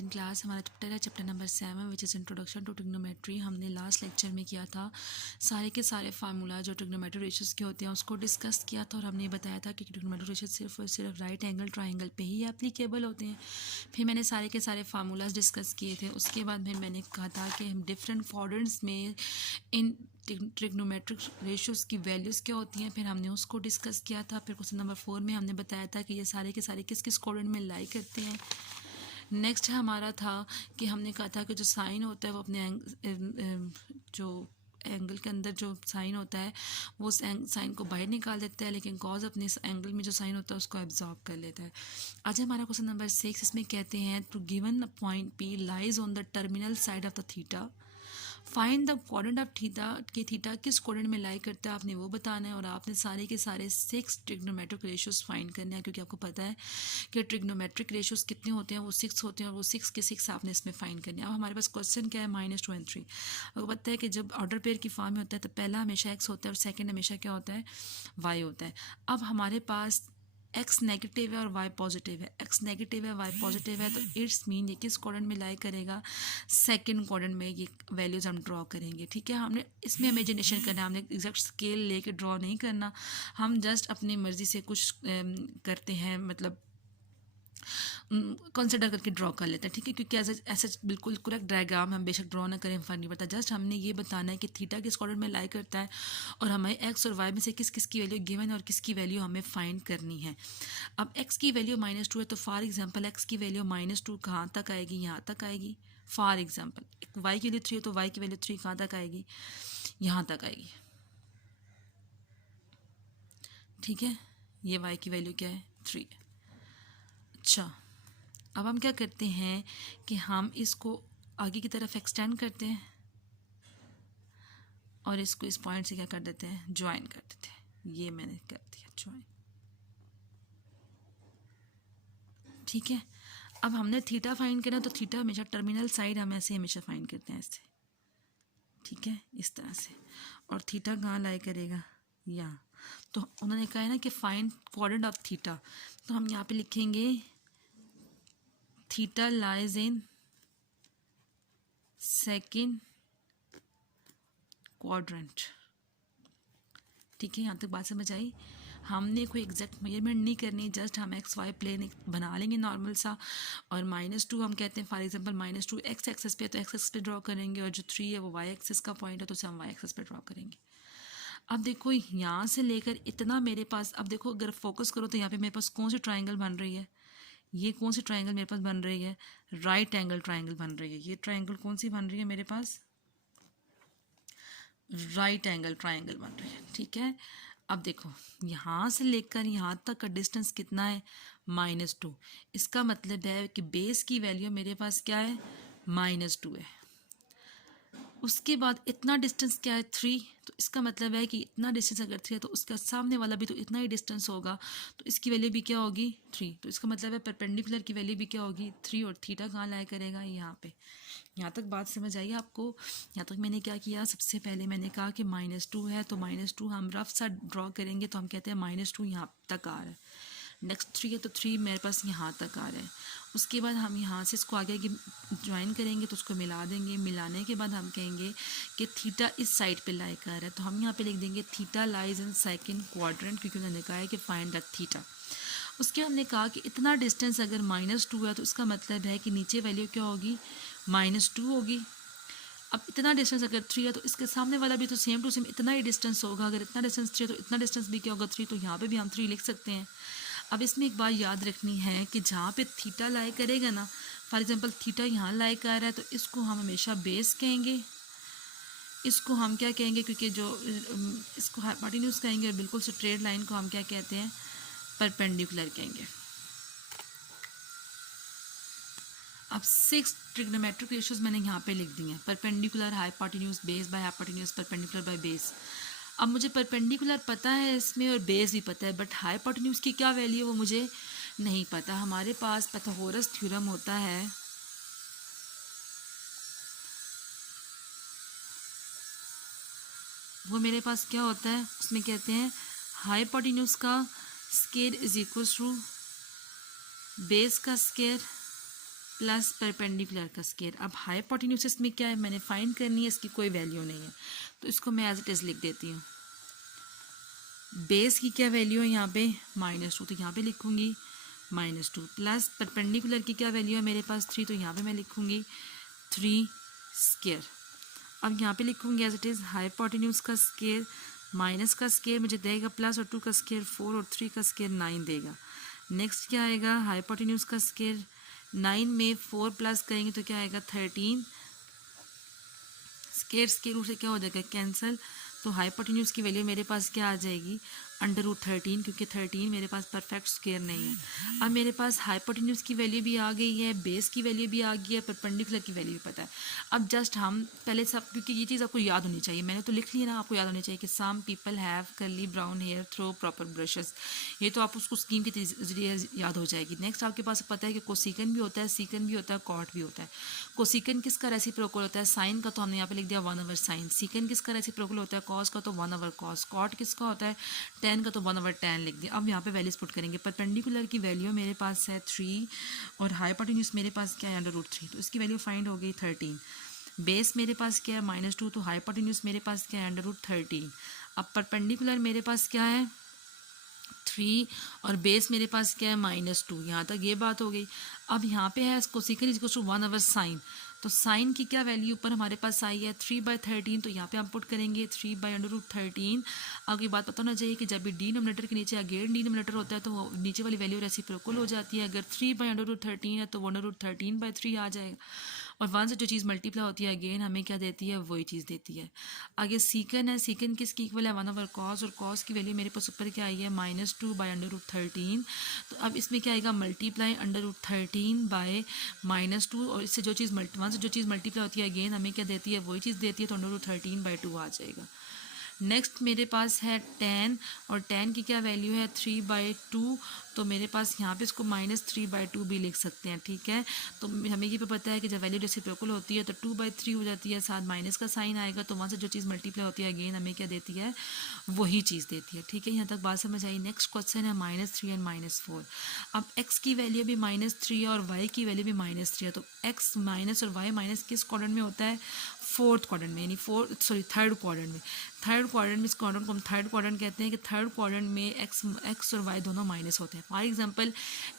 10 class हमारा chapter है chapter number 7 which is introduction to trigonometry. हमने लास्ट लेक्चर में किया था सारे के सारे फार्मूला जो ट्रिग्नोमेट्री रेशियोज़ के होते हैं उसको डिस्कस किया था और हमने बताया था कि ट्रिग्नोमेट्री रेशियोज़ सिर्फ और सिर्फ राइट एंगल ट्राइंगल पे ही एप्लीकेबल होते हैं। फिर मैंने सारे के सारे फार्मूलाज डिस्कस किए थे। उसके बाद फिर मैंने कहा था कि हम डिफरेंट क्वाड्रेंट्स में इन ट्रिग्नोमेट्रिक रेशियोज़ की वैल्यूज़ क्या होती हैं, फिर हमने उसको डिस्कस किया था। फिर क्वेश्चन नंबर 4 में हमने बताया था कि ये सारे के सारे किस किस क्वाड्रेंट में लाई करते हैं। नेक्स्ट हमारा था कि हमने कहा था कि जो साइन होता है वो अपने जो एंगल के अंदर जो साइन होता है वो उस साइन को बाहर निकाल देता है, लेकिन कॉज अपने एंगल में जो साइन होता है उसको एब्जॉर्ब कर लेता है। आज हमारा क्वेश्चन नंबर 6, इसमें कहते हैं two given point P lies on the terminal side of the theta, find the quadrant of theta कि थीटा किस क्वाड्रेंट में लाई करता है, आपने वो बताना है। और आपने सारे के सारे 6 ट्रिग्नोमेट्रिक रेशियोज़ फाइंड करने हैं, क्योंकि आपको पता है कि ट्रिग्नोमेट्रिक रेशियोज़ कितने होते हैं, वो 6 होते हैं और वो 6 के 6 आपने इसमें फाइंड करने हैं। अब हमारे पास क्वेश्चन क्या है, -2 और 3। आपको पता है कि जब ऑर्डर पेयर की फॉर्म में होता है तो पहला हमेशा x होता है और सेकेंड हमेशा क्या होता है, y होता है। अब हमारे पास x नेगेटिव है और y पॉजिटिव है, x नेगेटिव है y पॉजिटिव है, तो इट्स मीन ये किस क्वाड्रेंट में लाई करेगा, सेकंड क्वाड्रेंट में ये वैल्यूज़ हम ड्रॉ करेंगे। ठीक है, हमने इसमें इमेजिनेशन करना है, हमने एग्जैक्ट स्केल लेके ड्रॉ नहीं करना, हम जस्ट अपनी मर्ज़ी से कुछ करते हैं, मतलब कंसिडर करके ड्रॉ कर लेते हैं। ठीक है, क्योंकि ऐसा बिल्कुल करेक्ट डायग्राम हम बेशक ड्रॉ ना करें, फर्क नहीं पड़ता। जस्ट हमने ये बताना है कि थीटा किस क्वाड्रेंट में लाई करता है और हमें एक्स और वाई में से किस किस की वैल्यू गिवन और किसकी वैल्यू हमें फाइंड करनी है। अब एक्स की वैल्यू -2 है, तो फॉर एग्जांपल एक्स की वैल्यू -2 कहाँ तक आएगी, यहाँ तक आएगी। फॉर एग्जांपल वाई की वैल्यू 3 है, तो वाई की वैल्यू 3 कहाँ तक आएगी, यहाँ तक आएगी। ठीक है, ये वाई की वैल्यू क्या है, 3 है। अच्छा, अब हम क्या करते हैं कि हम इसको आगे की तरफ एक्सटेंड करते हैं और इसको इस पॉइंट से क्या कर देते हैं, ज्वाइन कर देते हैं। ये मैंने कर दिया ज्वाइन। ठीक है, अब हमने थीटा फाइंड करना, तो थीटा हमेशा टर्मिनल साइड हम ऐसे हमेशा फाइंड करते हैं ऐसे। ठीक है, इस तरह से। और थीटा कहाँ लाई करेगा, यहाँ। तो उन्होंने कहा है ना कि फाइंड क्वाड्रेंट ऑफ थीटा, तो हम यहाँ पे लिखेंगे theta lies in second quadrant. ठीक है, यहाँ तक बात समझ आई। हमने कोई एग्जैक्ट मेजरमेंट नहीं करनी, जस्ट हम एक्स वाई प्लेन बना लेंगे नॉर्मल सा। और -2 हम कहते हैं, फॉर एग्जांपल -2 एक्स एक्सेस पे, तो एक्स एक्सेस पे ड्रॉ करेंगे, और जो 3 है वो वाई एक्सेस का पॉइंट है, तो उसे हम वाई एक्सेस पे ड्रॉ करेंगे। अब देखो यहाँ से लेकर इतना मेरे पास, अब देखो अगर फोकस करो तो यहाँ पे मेरे पास कौन सी ट्राइंगल बन रही है, ये कौन सी ट्राइंगल मेरे पास बन रही है, राइट एंगल ट्राइंगल बन रही है। ये ट्राइंगल कौन सी बन रही है मेरे पास, राइट एंगल ट्राइंगल बन रही है। ठीक है, अब देखो यहाँ से लेकर यहाँ तक का डिस्टेंस कितना है, -2। इसका मतलब है कि बेस की वैल्यू मेरे पास क्या है, -2 है। उसके बाद इतना डिस्टेंस क्या है, 3। तो इसका मतलब है कि इतना डिस्टेंस अगर 3 है तो उसका सामने वाला भी तो इतना ही डिस्टेंस होगा, तो इसकी वैल्यू भी क्या होगी, 3। तो इसका मतलब है परपेंडिकुलर की वैल्यू भी क्या होगी, 3। और थीटा कहाँ लाया करेगा, यहाँ पे। यहाँ तक बात समझ आई आपको। यहाँ तक मैंने क्या किया, सबसे पहले मैंने कहा कि -2 है, तो -2 हम रफ सा ड्रॉ करेंगे, तो हम कहते हैं -2 यहाँ तक आ रहा है। नेक्स्ट 3 है, तो 3 मेरे पास यहाँ तक आ रहा है। उसके बाद हम यहाँ से इसको आगे ज्वाइन करेंगे, तो उसको मिला देंगे। मिलाने के बाद हम कहेंगे कि थीटा इस साइड पे लाई कर रहा है, तो हम यहाँ पे लिख देंगे theta lies in second quadrant, क्योंकि उन्होंने कहा है कि फाइंड द थीटा। उसके हमने कहा कि इतना डिस्टेंस अगर -2 है, तो इसका मतलब है कि नीचे वैल्यू क्या होगी, -2 होगी। अब इतना डिस्टेंस अगर 3 है, तो इसके सामने वाला भी तो सेम टू सेम इतना ही डिस्टेंस होगा। अगर इतना डिस्टेंस 3 है, तो इतना डिस्टेंस भी क्या होगा, 3। तो यहाँ पे भी हम 3 लिख सकते हैं। अब इसमें एक बात याद रखनी है कि जहाँ पे थीटा लाई करेगा ना, फॉर एग्जांपल थीटा यहाँ लाई कर रहा है, तो इसको हम हमेशा बेस कहेंगे। इसको हम क्या कहेंगे, क्योंकि जो इसको हाइपोटेन्यूज कहेंगे, और बिल्कुल स्ट्रेट लाइन को हम क्या कहते हैं, परपेंडिकुलर कहेंगे। अब 6 ट्रिग्नोमेट्रिक रेशियोज मैंने यहाँ पे लिख दी हैं, perpendicular, hypotenuse, base by hypotenuse, perpendicular by base. अब मुझे परपेंडिकुलर पता है इसमें और बेस भी पता है, बट हाइपोटेन्यूज की क्या वैल्यू है वो मुझे नहीं पता। हमारे पास पाइथागोरस थ्योरम होता है, वो मेरे पास क्या होता है, उसमें कहते हैं हाइपोटेन्यूज का square is equal to base का स्क्वायर प्लस परपेंडिकुलर का स्केयर। अब हाइपोटेन्यूज में क्या है, मैंने फाइंड करनी है, इसकी कोई वैल्यू नहीं है, तो इसको मैं एज इट इज़ लिख देती हूँ। बेस की क्या वैल्यू है यहाँ पे -2, तो यहाँ पे लिखूँगी -2 प्लस परपेंडिकुलर की क्या वैल्यू है मेरे पास 3, तो यहाँ पे मैं लिखूँगी 3 स्केयर। अब यहाँ पे लिखूँगी एज इट इज़ हाइपोटेन्यूज का स्केयर माइनस का स्केयर मुझे देगा प्लस, और 2 का स्केयर 4 और 3 का स्केयर 9 देगा। नेक्स्ट क्या आएगा, हाइपोटेन्यूज का स्केयर 9 में 4 प्लस करेंगे तो क्या आएगा 13, स्केयर रूट से क्या हो जाएगा कैंसिल, तो हाइपोटेन्यूज की वैल्यू मेरे पास क्या आ जाएगी √13, क्योंकि 13 मेरे पास परफेक्ट स्केयर नहीं है। अब मेरे पास हाइपोटेन्यूज की वैल्यू भी आ गई है, बेस की वैल्यू भी आ गई है, परपेंडिकुलर की वैल्यू भी पता है। अब जस्ट हम पहले सब, क्योंकि ये चीज़ आपको याद होनी चाहिए, मैंने तो लिख लिया ना, आपको याद होनी चाहिए कि some people have curly brown hair through proper brushes, ये तो आप उसको स्कीम के जरिए याद हो जाएगी। नेक्स्ट आपके पास पता है कि कोसिकन भी होता है, सीकन भी होता है, कॉट भी होता है। कोसिकन किसका रेसिप्रोकल होता है, साइन का तो हमने यहाँ पे लिख दिया 1/sin। सीकन किसका रेसिप्रोकल होता है, कॉस का तो 1/cos। कॉट किसका होता है, tan का तो 1/tan लिख दिया। अब यहाँ पे वैल्यूज पुट करेंगे, परपेंडिकुलर की वैल्यू मेरे पास है 3 और हाइपोटेन्यूज मेरे पास क्या है √3, तो इसकी वैल्यू फाइंड हो गई 13। बेस मेरे पास क्या है -2, तो हाइपोटेन्यूज मेरे पास क्या है √13। अब परपेंडिकुलर मेरे पास क्या है 3 और बेस मेरे पास क्या है -2, यहाँ तक ये बात हो गई। अब यहाँ पे है कोसिकन इक्वल्स टू 1/sin, तो साइन की क्या वैल्यू ऊपर हमारे पास आई है 3/13, तो यहाँ पे हम पुट करेंगे 3/√13। आपकी बात पता होना चाहिए कि जब भी डिनोमिनेटर के नीचे अगेन डिनोमिनेटर होता है तो वो नीचे वाली वैल्यू रेसिप्रोकल हो जाती है। अगर 3/√13 है तो 1√13/3 आ जाएगा, और 1 से जो चीज़ मल्टीप्लाई होती है अगेन हमें क्या देती है, वही चीज़ देती है। आगे सीकन है, सीकन किसकी इक्वल है 1/cos, और cos की वैल्यू मेरे पास ऊपर क्या आई है -2/√13। तो अब इसमें क्या आएगा मल्टीप्लाई √13 -2, और इससे जो चीज़ 1 से जो चीज़ मल्टीप्लाई होती है अगेन हमें क्या देती है, वही चीज़ देती है, तो √13/2 आ जाएगा। नेक्स्ट मेरे पास है tan, और tan की क्या वैल्यू है 3/2, तो मेरे पास यहाँ पे इसको -3/2 भी लिख सकते हैं, ठीक है। तो हमें ये भी पता है कि जब वैल्यू रेसिप्रोकल होती है तो 2/3 हो जाती है, साथ माइनस का साइन आएगा, तो वहाँ से जो चीज़ मल्टीप्लाई होती है अगेन हमें क्या देती है, वही चीज़ देती है, ठीक है। यहाँ तक बात समझ आई। नेक्स्ट क्वेश्चन है -3 और -4। अब x की वैल्यू भी -3 है और y की वैल्यू भी -3 है, तो x माइनस और y माइनस किस क्वाड्रेंट में होता है, फोर्थ क्वाड्रेंट में, यानी थर्ड क्वाड्रेंट में। थर्ड क्वाड्रेंट में इस क्वाड्रेंट को हम थर्ड क्वाड्रेंट कहते हैं कि थर्ड क्वाड्रेंट में एक्स और वाई दोनों माइनस होते हैं। फॉर एग्जांपल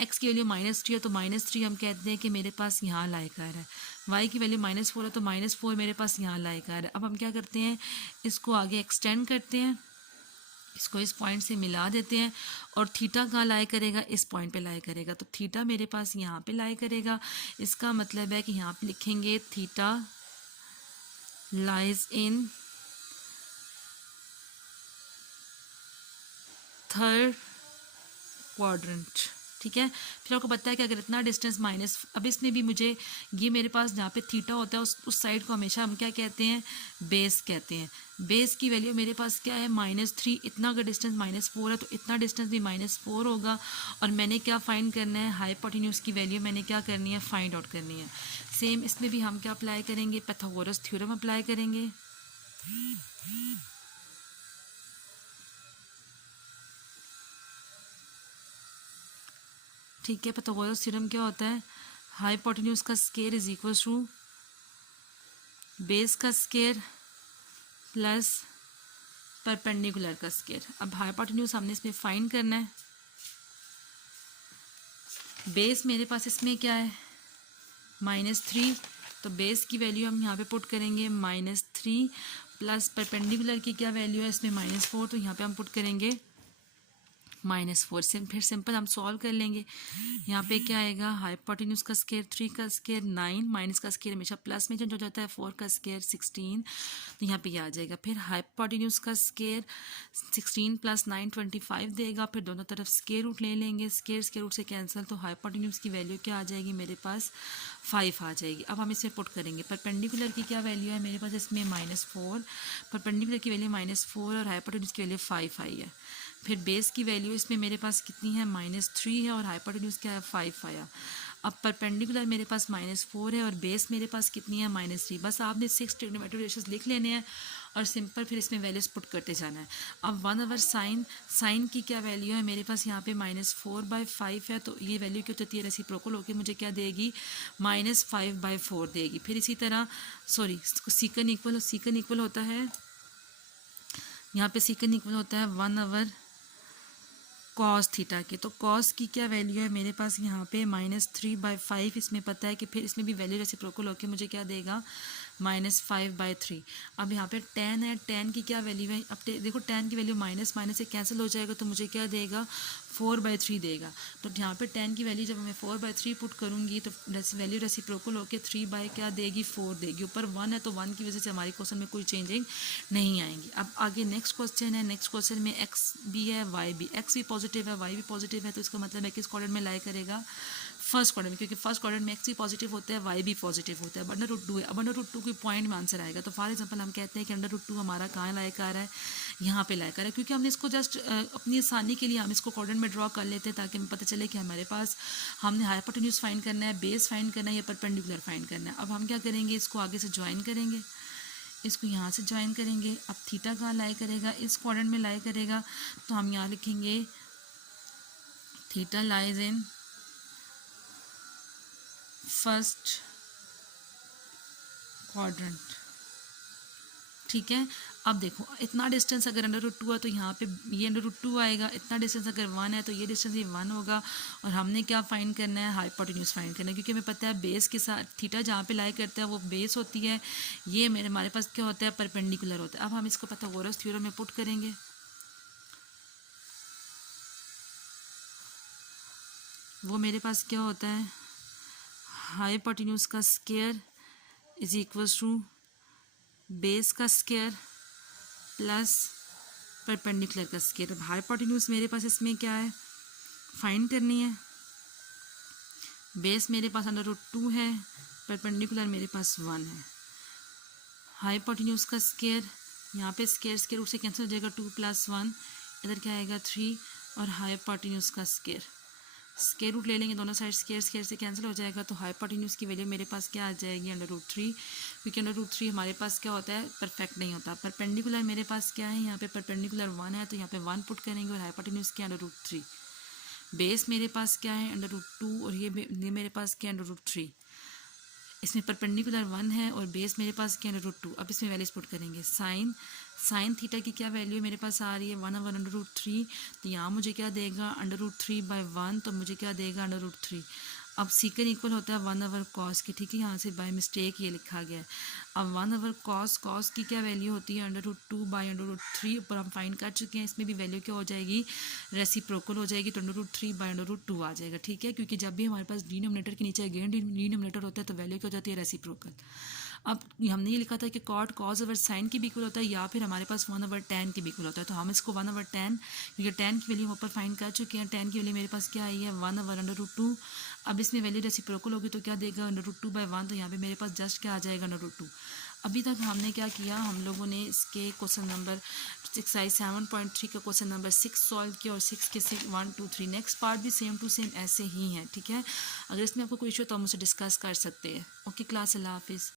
एक्स की वैल्यू -3 है तो -3 हम कहते हैं कि मेरे पास यहाँ लाई कर है, वाई की वैल्यू -4 है तो -4 मेरे पास यहाँ लाई कर है। अब हम क्या करते हैं, इसको आगे एक्सटेंड करते हैं, इसको इस पॉइंट से मिला देते हैं, और थीटा कहाँ लाई करेगा, इस पॉइंट पे लाई करेगा, तो थीटा मेरे पास यहाँ पे लाई करेगा। इसका मतलब है कि यहाँ पे लिखेंगे theta lies in third quadrant, ठीक है। फिर आपको पता है कि अगर इतना डिस्टेंस माइनस, अब इसमें भी मुझे ये मेरे पास जहाँ पे थीटा होता है उस साइड को हमेशा हम क्या कहते हैं, बेस कहते हैं। बेस की वैल्यू मेरे पास क्या है -3, इतना अगर डिस्टेंस -4 है तो इतना डिस्टेंस भी -4 होगा, और मैंने क्या फाइंड करना है, हाइपोटेन्यूज की वैल्यू मैंने क्या करनी है, फाइंड आउट करनी है। सेम इसमें भी हम क्या अप्लाई करेंगे, पाइथागोरस थ्योरम अप्लाई करेंगे। ठीक है, पाइथागोरस थ्योरम क्या होता है, हाइपोटेन्यूज का square is equal to base का स्केयर प्लस परपेंडिकुलर का स्केयर। अब हाइपोटेन्यूज हमने इसमें फाइंड करना है। बेस मेरे पास इसमें क्या है -3, तो बेस की वैल्यू हम यहाँ पे पुट करेंगे -3 प्लस परपेंडिकुलर की क्या वैल्यू है इसमें -4, तो यहाँ पे हम पुट करेंगे -4। फिर सिंपल हम सॉल्व कर लेंगे। यहाँ पे क्या आएगा, हाइपोटेन्यूज का स्केयर 3 का स्केयर 9, माइनस का स्केयर हमेशा प्लस में चेंज हो जाता है, 4 का स्केयर 16, तो यहाँ पे ये आ जाएगा। फिर हाइपोटेन्यूज का स्केयर 16 + 9 25 देगा, फिर दोनों तरफ स्केयर रूट ले लेंगे, स्केयर रूट से कैंसिल, तो हाइपोटेन्यूज की वैल्यू क्या आ जाएगी मेरे पास 5 आ जाएगी। अब हम इसे पुट करेंगे, परपेंडिकुलर की क्या वैल्यू है मेरे पास इसमें -4, परपेंडिकुलर की वैल्यू -4 और हाइपोटेन्यूज की वैल्यू 5 आई है। फिर बेस की वैल्यू इसमें मेरे पास कितनी है, -3 है, और हाइपोटेन्यूज क्या है 5 आया। अब परपेंडिकुलर मेरे पास -4 है और बेस मेरे पास कितनी है -3। बस आपने 6 ट्रिग्नोमेट्रिक रेशियोज लिख लेने हैं और सिंपल फिर इसमें वैल्यूज पुट करते जाना है। अब 1/sin, साइन की क्या वैल्यू है मेरे पास यहाँ पे -4/5 है, तो ये वैल्यू क्या होती है, रेसिप्रोकल होकर मुझे क्या देगी, -5/4 देगी। फिर इसी तरह सीकन इक्वल होता है, यहाँ पे सीकन इक्वल होता है 1/cos थीटा के। तो cos की क्या वैल्यू है मेरे पास यहाँ पे -3/5, इसमें पता है कि फिर इसमें भी वैल्यू रेसिप्रोकल होकर मुझे क्या देगा, -5/3। अब यहाँ पे tan है, tan की क्या वैल्यू है, अब देखो tan की वैल्यू माइनस से कैंसिल हो जाएगा तो मुझे क्या देगा, 4/3 देगा। तो यहाँ पे tan की वैल्यू जब मैं 4/3 पुट करूँगी तो वैल्यू रेसिप्रोकल होकर 3 क्या देगी, 4 देगी। ऊपर 1 है तो 1 की वजह से हमारे क्वेश्चन में कोई चेंजिंग नहीं आएंगी। अब आगे नेक्स्ट क्वेश्चन है, नेक्स्ट क्वेश्चन में x भी है y भी, x भी पॉजिटिव है y भी पॉजिटिव है, तो इसका मतलब है किस क्वाड्रेंट में लाई करेगा, फर्स्ट क्वाड्रेंट में, क्योंकि फर्स्ट क्वाड्रेंट में x भी पॉजिटिव होता है y भी पॉजिटिव होता है। अब √2 है, अब √2 कोई पॉइंट में आंसर आएगा, तो फॉर एग्जांपल हम कहते हैं कि √2 हमारा कहाँ लायक आ रहा है, यहाँ पे लायक आ रहा है, क्योंकि हमने इसको जस्ट अपनी आसानी के लिए हम इसको क्वाड्रेंट में ड्रॉ कर लेते हैं ताकि हमें पता चले कि हमारे पास हमने हाइपोटेन्यूज फाइंड करना है, बेस फाइंड करना है या परपेंडिकुलर फाइंड करना है। अब हम क्या करेंगे, इसको आगे से ज्वाइन करेंगे, इसको यहाँ से ज्वाइन करेंगे। अब थीटा कहाँ लाई करेगा, इस क्वाड्रेंट में लाई करेगा, तो हम यहाँ लिखेंगे theta lies in first quadrant, ठीक है। अब देखो इतना डिस्टेंस अगर √2 है तो यहाँ पे ये √2 आएगा, इतना डिस्टेंस अगर 1 है तो ये डिस्टेंस ये 1 होगा। और हमने क्या फाइंड करना है, हाइपोटेन्यूज फाइंड करना है, क्योंकि हमें पता है बेस के साथ थीटा जहाँ पे लाई करता है वो बेस होती है, ये हमारे पास क्या होता है, परपेंडिकुलर होता है। अब हम इसको पाइथागोरस थ्योरम में पुट करेंगे, वो मेरे पास क्या होता है, हाइपोटेन्यूज का square is equals to base का स्क्वायर प्लस परपेंडिकुलर का स्क्वायर। अब हाइपोटेन्यूज मेरे पास इसमें क्या है, फाइंड करनी है। बेस मेरे पास √2 है, परपेंडिकुलर मेरे पास 1 है। हाइपोटेन्यूज का स्क्वायर, यहाँ पे स्क्वायर रूट से कैंसिल हो जाएगा, 2 + 1, इधर क्या आएगा 3, और हाइपोटेन्यूज का स्क्वायर रूट ले लेंगे, दोनों साइड स्क्वायर से कैंसिल हो जाएगा, तो हाइपोटेन्यूज की वैल्यू मेरे पास क्या आ जाएगी, √3, क्योंकि √3 हमारे पास क्या होता है, परफेक्ट नहीं होता। परपेंडिकुलर मेरे पास क्या है, यहाँ पे परपेंडिकुलर 1 है तो यहाँ पे 1 पुट करेंगे, और हाइपोटेन्यूज क्या है, √3। बेस मेरे पास क्या है, √2, और ये मेरे पास क्या है, √3। इसमें परपेंडिकुलर 1 है और बेस मेरे पास क्या है, √2। अब इसमें वैल्यूज पुट करेंगे, साइन थीटा की क्या वैल्यू मेरे पास आ रही है, 1/√3, तो यहाँ मुझे क्या देगा, √3/1, तो मुझे क्या देगा, √3। अब सीकन इक्वल होता है 1/cos की, ठीक है, यहाँ से बाय मिस्टेक ये लिखा गया है। अब 1/cos की क्या वैल्यू होती है, √2/√3, ऊपर हम फाइंड कर चुके हैं, इसमें भी वैल्यू क्या हो जाएगी, रेसिप्रोकल हो जाएगी, तो √3/√2 आ जाएगा, ठीक है, क्योंकि जब भी हमारे पास डिनोमिनेटर के नीचे अगेन डिनोमिनेटर होता है तो वैल्यू क्या हो जाती है, रेसिप्रोकल। अब हमने ये लिखा था कि cot cos/sin की भी इक्वल होता है, या फिर हमारे पास 1/tan की भी इक्वल होता है, तो हम इसको 1/tan, क्योंकि tan की वैल्यू हम ऊपर फाइंड कर चुके हैं, tan की वैल्यू मेरे पास क्या आई है, 1/√2। अब इसमें वैल्यू रेसिप्रोकल होगी तो क्या देगा, √2/1, तो यहाँ पे मेरे पास जस्ट क्या आ जाएगा, √2। अभी तक हमने क्या किया, हम लोगों ने इसके क्वेश्चन नंबर एक्सरसाइज 7.3 का क्वेश्चन नंबर 6 सॉल्व किया, और 6 के 1, 2, 3 नेक्स्ट पार्ट भी सेम टू सेम ऐसे ही है, ठीक है। अगर इसमें आपको कोई इशू तो आप मुझसे डिस्कस कर सकते हैं। ओके क्लास, अल्लाह हाफिज़।